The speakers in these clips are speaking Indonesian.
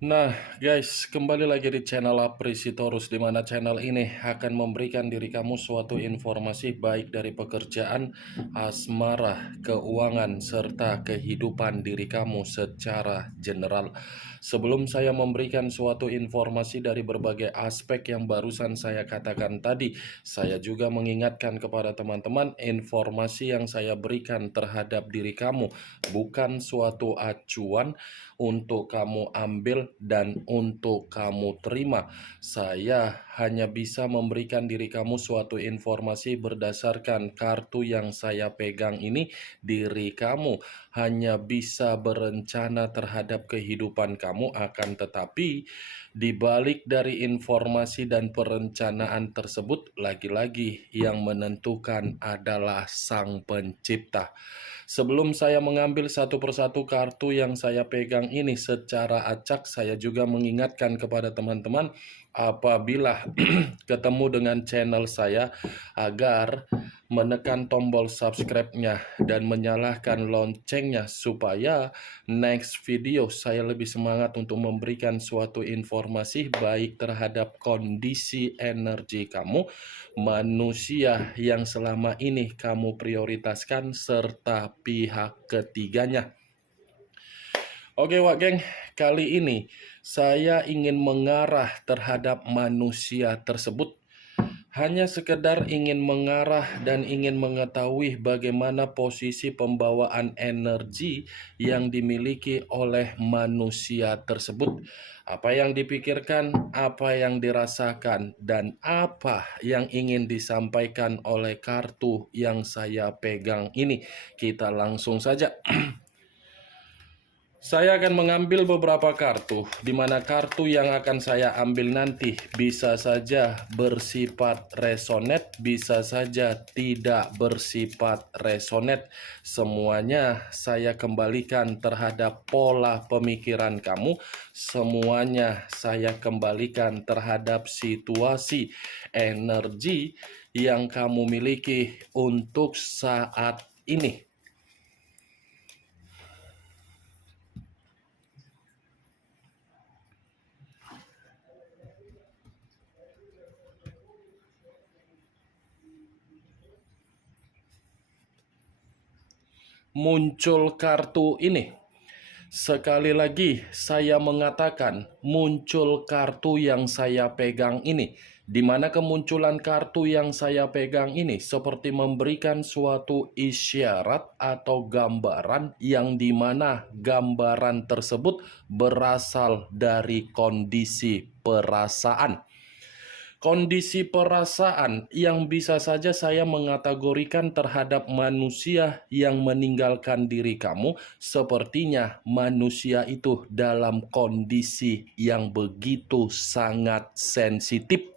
Nah, guys, kembali lagi di channel Aprisitorus, di mana channel ini akan memberikan diri kamu suatu informasi baik dari pekerjaan, asmara, keuangan, serta kehidupan diri kamu secara general. Sebelum saya memberikan suatu informasi dari berbagai aspek yang barusan saya katakan tadi, saya juga mengingatkan kepada teman-teman, informasi yang saya berikan terhadap diri kamu bukan suatu acuan untuk kamu ambil dan untuk kamu terima. Saya hanya bisa memberikan diri kamu suatu informasi berdasarkan kartu yang saya pegang ini. Diri kamu hanya bisa berencana terhadap kehidupan kamu, akan tetapi di balik dari informasi dan perencanaan tersebut, lagi-lagi yang menentukan adalah Sang Pencipta. Sebelum saya mengambil satu persatu kartu yang saya pegang ini secara acak, saya juga mengingatkan kepada teman-teman apabila ketemu dengan channel saya agar menekan tombol subscribe-nya dan menyalakan loncengnya supaya next video saya lebih semangat untuk memberikan suatu informasi baik terhadap kondisi energi kamu, manusia yang selama ini kamu prioritaskan, serta pihak ketiganya. Oke Wak Geng, kali ini saya ingin mengarah terhadap manusia tersebut. Hanya sekedar ingin mengarah dan ingin mengetahui bagaimana posisi pembawaan energi yang dimiliki oleh manusia tersebut. Apa yang dipikirkan, apa yang dirasakan, dan apa yang ingin disampaikan oleh kartu yang saya pegang ini. Kita langsung saja. Saya akan mengambil beberapa kartu, di mana kartu yang akan saya ambil nanti bisa saja bersifat resonet, bisa saja tidak bersifat resonet. Semuanya saya kembalikan terhadap pola pemikiran kamu, semuanya saya kembalikan terhadap situasi energi yang kamu miliki untuk saat ini. Muncul kartu ini. Sekali lagi saya mengatakan muncul kartu yang saya pegang ini, di mana kemunculan kartu yang saya pegang ini seperti memberikan suatu isyarat atau gambaran yang dimana gambaran tersebut berasal dari kondisi perasaan. Kondisi perasaan yang bisa saja saya mengategorikan terhadap manusia yang meninggalkan diri kamu, sepertinya manusia itu dalam kondisi yang begitu sangat sensitif.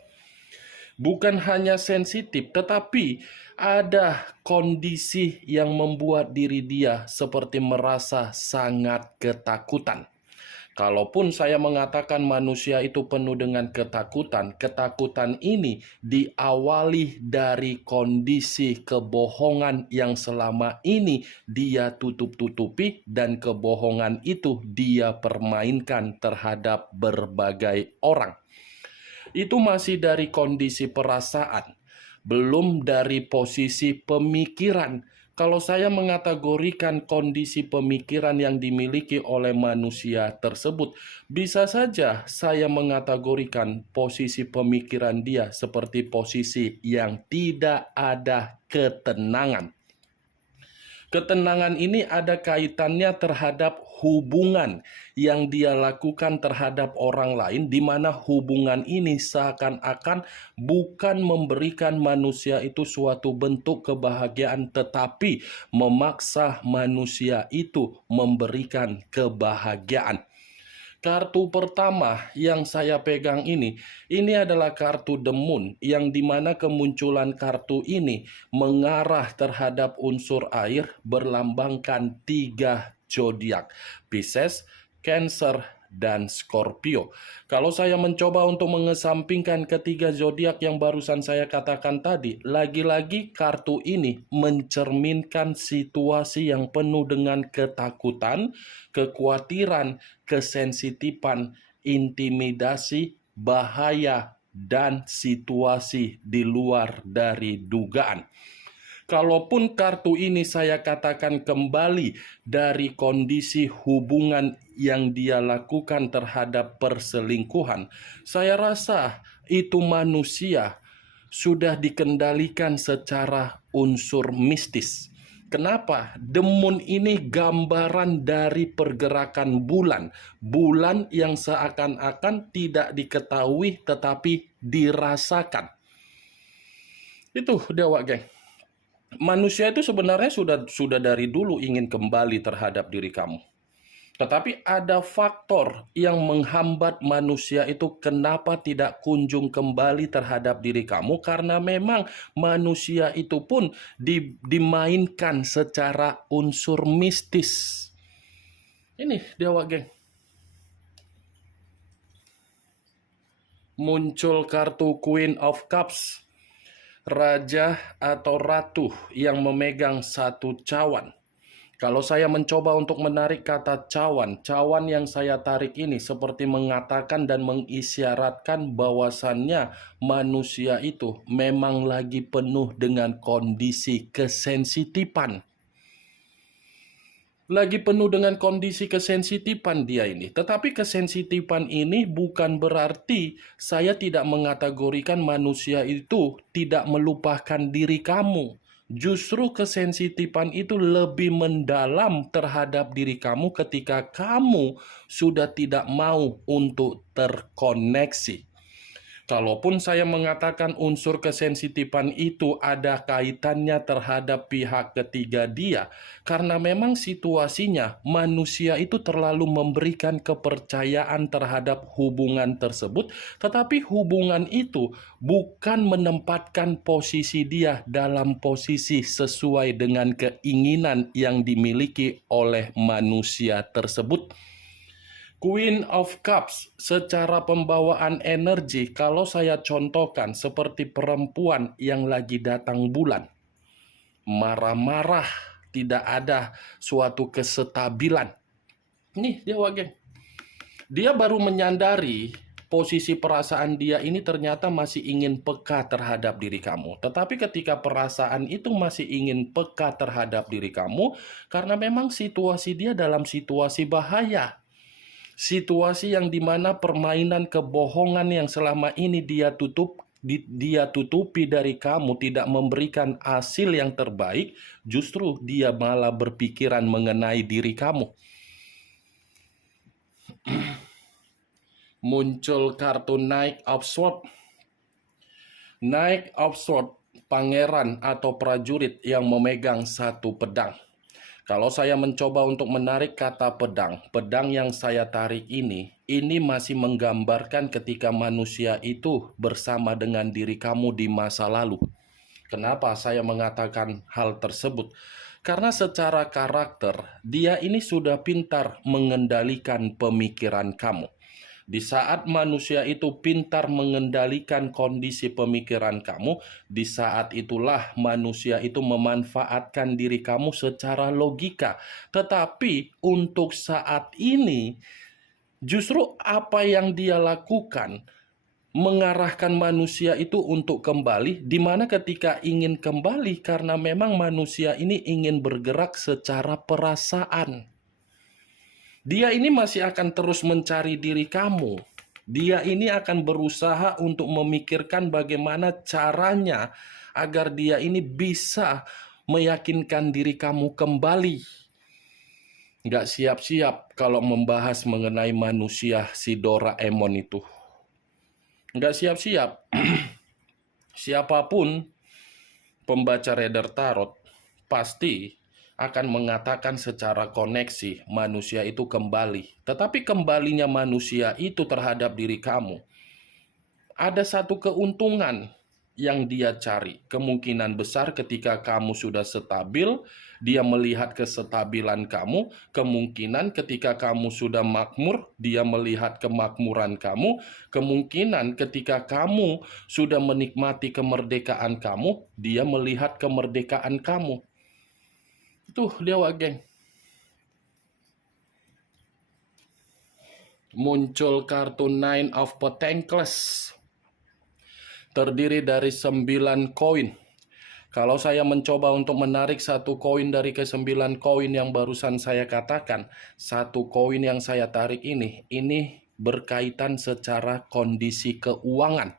Bukan hanya sensitif, tetapi ada kondisi yang membuat diri dia seperti merasa sangat ketakutan. Kalaupun saya mengatakan manusia itu penuh dengan ketakutan, ketakutan ini diawali dari kondisi kebohongan yang selama ini dia tutup-tutupi, dan kebohongan itu dia permainkan terhadap berbagai orang. Itu masih dari kondisi perasaan, belum dari posisi pemikiran. Kalau saya mengategorikan kondisi pemikiran yang dimiliki oleh manusia tersebut, bisa saja saya mengategorikan posisi pemikiran dia seperti posisi yang tidak ada ketenangan. Ketenangan ini ada kaitannya terhadap hubungan yang dia lakukan terhadap orang lain, di mana hubungan ini seakan-akan bukan memberikan manusia itu suatu bentuk kebahagiaan, tetapi memaksa manusia itu memberikan kebahagiaan. Kartu pertama yang saya pegang ini adalah kartu The Moon, yang dimana kemunculan kartu ini mengarah terhadap unsur air, berlambangkan 3 zodiak: Pisces, Cancer, dan Scorpio. Kalau saya mencoba untuk mengesampingkan ketiga zodiak yang barusan saya katakan tadi, lagi-lagi kartu ini mencerminkan situasi yang penuh dengan ketakutan, kekhawatiran, kesensitifan, intimidasi, bahaya, dan situasi di luar dari dugaan. Kalaupun kartu ini saya katakan kembali dari kondisi hubungan yang dia lakukan terhadap perselingkuhan, saya rasa itu manusia sudah dikendalikan secara unsur mistis. Kenapa? The Moon ini gambaran dari pergerakan bulan. Bulan yang seakan-akan tidak diketahui tetapi dirasakan. Itu Dewa Geng. Manusia itu sebenarnya sudah dari dulu ingin kembali terhadap diri kamu. Tetapi ada faktor yang menghambat manusia itu kenapa tidak kunjung kembali terhadap diri kamu, karena memang manusia itu pun dimainkan secara unsur mistis. Ini Dewa Geng. Muncul kartu Queen of Cups. Raja atau ratu yang memegang satu cawan. Kalau saya mencoba untuk menarik kata cawan, cawan yang saya tarik ini seperti mengatakan dan mengisyaratkan bahwasannya manusia itu memang lagi penuh dengan kondisi kesensitifan. Lagi penuh dengan kondisi kesensitifan dia ini. Tetapi kesensitifan ini bukan berarti saya tidak mengategorikan manusia itu tidak melupakan diri kamu. Justru kesensitifan itu lebih mendalam terhadap diri kamu ketika kamu sudah tidak mau untuk terkoneksi. Kalaupun saya mengatakan unsur kesensitifan itu ada kaitannya terhadap pihak ketiga dia, karena memang situasinya manusia itu terlalu memberikan kepercayaan terhadap hubungan tersebut, tetapi hubungan itu bukan menempatkan posisi dia dalam posisi sesuai dengan keinginan yang dimiliki oleh manusia tersebut. Queen of Cups secara pembawaan energi, kalau saya contohkan seperti perempuan yang lagi datang bulan. Marah-marah, tidak ada suatu kesestabilan. Nih Dewa Geng. Dia baru menyadari posisi perasaan dia ini ternyata masih ingin peka terhadap diri kamu. Tetapi ketika perasaan itu masih ingin peka terhadap diri kamu, karena memang situasi dia dalam situasi bahaya. Situasi yang dimana permainan kebohongan yang selama ini dia tutupi dari kamu tidak memberikan hasil yang terbaik, justru dia malah berpikiran mengenai diri kamu. Muncul kartu Knight of Swords. Knight of Swords, pangeran atau prajurit yang memegang satu pedang. Kalau saya mencoba untuk menarik kata pedang, pedang yang saya tarik ini masih menggambarkan ketika manusia itu bersama dengan diri kamu di masa lalu. Kenapa saya mengatakan hal tersebut? Karena secara karakter, dia ini sudah pintar mengendalikan pemikiran kamu. Di saat manusia itu pintar mengendalikan kondisi pemikiran kamu, di saat itulah manusia itu memanfaatkan diri kamu secara logika. Tetapi untuk saat ini, justru apa yang dia lakukan mengarahkan manusia itu untuk kembali, di mana ketika ingin kembali karena memang manusia ini ingin bergerak secara perasaan. Dia ini masih akan terus mencari diri kamu. Dia ini akan berusaha untuk memikirkan bagaimana caranya agar dia ini bisa meyakinkan diri kamu kembali. Nggak siap-siap kalau membahas mengenai manusia si Doraemon itu. Nggak siap-siap. Siapapun pembaca reader tarot pasti akan mengatakan secara koneksi manusia itu kembali. Tetapi kembalinya manusia itu terhadap diri kamu, ada satu keuntungan yang dia cari. Kemungkinan besar ketika kamu sudah stabil, dia melihat kestabilan kamu. Kemungkinan ketika kamu sudah makmur, dia melihat kemakmuran kamu. Kemungkinan ketika kamu sudah menikmati kemerdekaan kamu, dia melihat kemerdekaan kamu. Tuh Dewa Geng. muncul kartu Nine of Pentacles. Terdiri dari 9 koin. Kalau saya mencoba untuk menarik satu koin dari ke-9 koin yang barusan saya katakan, satu koin yang saya tarik ini berkaitan secara kondisi keuangan.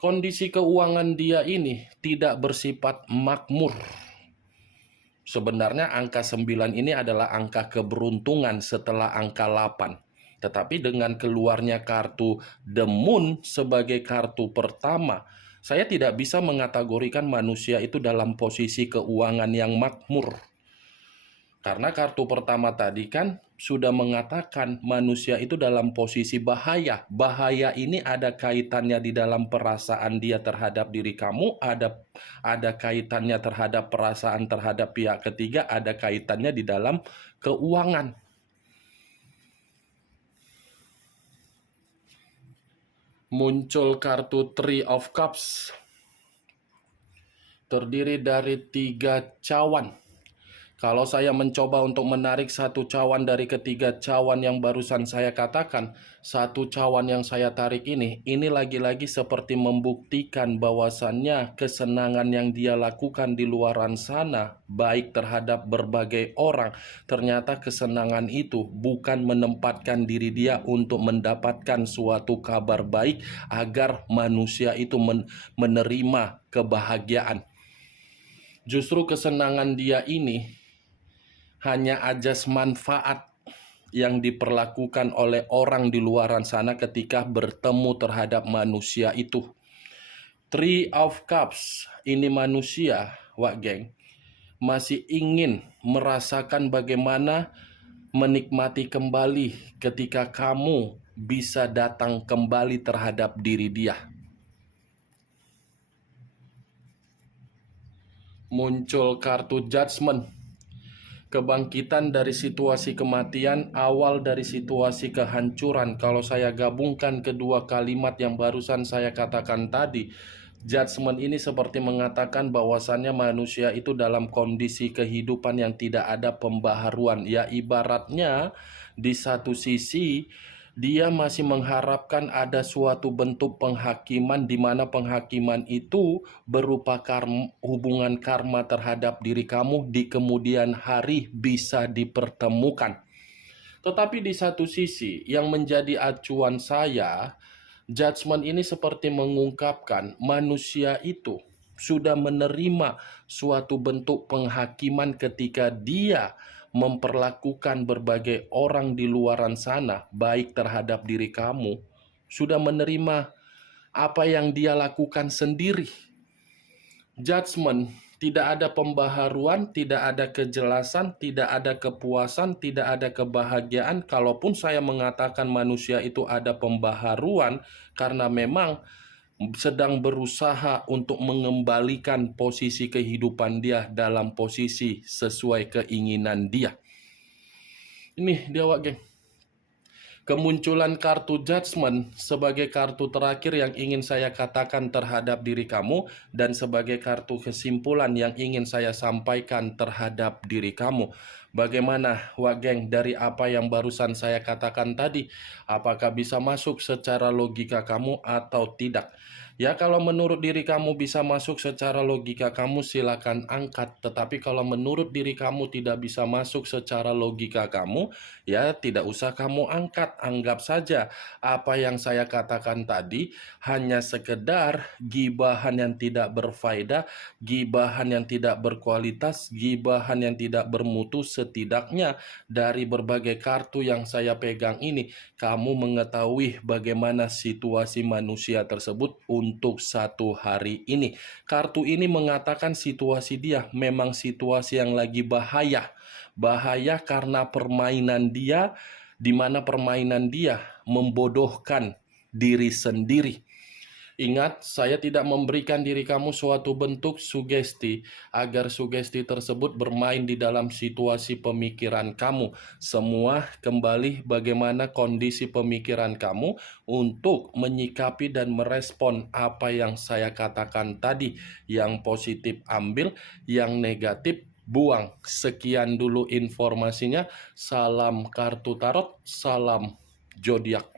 Kondisi keuangan dia ini tidak bersifat makmur. Sebenarnya angka 9 ini adalah angka keberuntungan setelah angka 8. Tetapi dengan keluarnya kartu The Moon sebagai kartu pertama, saya tidak bisa mengategorikan manusia itu dalam posisi keuangan yang makmur. Karena kartu pertama tadi kan sudah mengatakan manusia itu dalam posisi bahaya. Bahaya ini ada kaitannya di dalam perasaan dia terhadap diri kamu, ada kaitannya terhadap perasaan terhadap pihak ketiga, ada kaitannya di dalam keuangan. Muncul kartu Three of Cups. Terdiri dari 3 cawan. Kalau saya mencoba untuk menarik satu cawan dari ketiga cawan yang barusan saya katakan, satu cawan yang saya tarik ini lagi-lagi seperti membuktikan bahwasannya kesenangan yang dia lakukan di luaran sana, baik terhadap berbagai orang, ternyata kesenangan itu bukan menempatkan diri dia untuk mendapatkan suatu kabar baik agar manusia itu menerima kebahagiaan. Justru kesenangan dia ini hanya ajas manfaat yang diperlakukan oleh orang di luaran sana ketika bertemu terhadap manusia itu. Three of Cups, ini manusia, Wak Geng, masih ingin merasakan bagaimana menikmati kembali ketika kamu bisa datang kembali terhadap diri dia. Muncul kartu Judgment. Kebangkitan dari situasi kematian, awal dari situasi kehancuran. Kalau saya gabungkan kedua kalimat yang barusan saya katakan tadi, judgment ini seperti mengatakan bahwasannya manusia itu dalam kondisi kehidupan yang tidak ada pembaharuan. Ya ibaratnya di satu sisi dia masih mengharapkan ada suatu bentuk penghakiman di mana penghakiman itu berupa hubungan karma terhadap diri kamu di kemudian hari bisa dipertemukan. Tetapi di satu sisi yang menjadi acuan saya, judgment ini seperti mengungkapkan manusia itu sudah menerima suatu bentuk penghakiman ketika dia memperlakukan berbagai orang di luaran sana, baik terhadap diri kamu, sudah menerima apa yang dia lakukan sendiri. Judgment, tidak ada pembaharuan, tidak ada kejelasan, tidak ada kepuasan, tidak ada kebahagiaan. Kalaupun saya mengatakan manusia itu ada pembaharuan, karena memang sedang berusaha untuk mengembalikan posisi kehidupan dia dalam posisi sesuai keinginan dia. Ini dia, Wak Geng. Kemunculan kartu Judgment sebagai kartu terakhir yang ingin saya katakan terhadap diri kamu dan sebagai kartu kesimpulan yang ingin saya sampaikan terhadap diri kamu. Bagaimana, Wak Geng, dari apa yang barusan saya katakan tadi? Apakah bisa masuk secara logika kamu atau tidak? Ya, kalau menurut diri kamu bisa masuk secara logika kamu, silakan angkat. Tetapi kalau menurut diri kamu tidak bisa masuk secara logika kamu, ya tidak usah kamu angkat. Anggap saja apa yang saya katakan tadi hanya sekedar gibahan yang tidak berfaedah, gibahan yang tidak berkualitas, gibahan yang tidak bermutu. Setidaknya dari berbagai kartu yang saya pegang ini, kamu mengetahui bagaimana situasi manusia tersebut untuk satu hari ini. Kartu ini mengatakan situasi dia memang situasi yang lagi bahaya. Bahaya karena permainan dia, di mana permainan dia membodohkan diri sendiri. Ingat, saya tidak memberikan diri kamu suatu bentuk sugesti agar sugesti tersebut bermain di dalam situasi pemikiran kamu. Semua kembali bagaimana kondisi pemikiran kamu untuk menyikapi dan merespon apa yang saya katakan tadi. Yang positif ambil, yang negatif buang. Sekian dulu informasinya. Salam kartu tarot, salam zodiak